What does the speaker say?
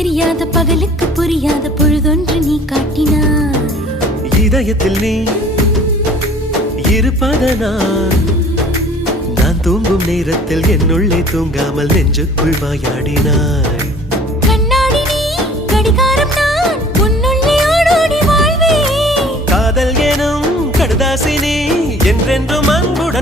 தெரியாத பகலுக்கு புரியாத பொழுதொன்று நீ காட்டினாய். இதயத்தில் நீ இருப்பதனால் நான் தூங்கும் நேரத்தில் என்னுள்ளே தூங்காமல் நெஞ்சுக்குள் வாயாடினாய். கண்ணாடி நீ கடிகாரம் நான் உன்னுள்ளே ஓடோடி வாழ்வே. காதல் எனும் கடுதாசி நீ என்றென்றும் அன்புடன்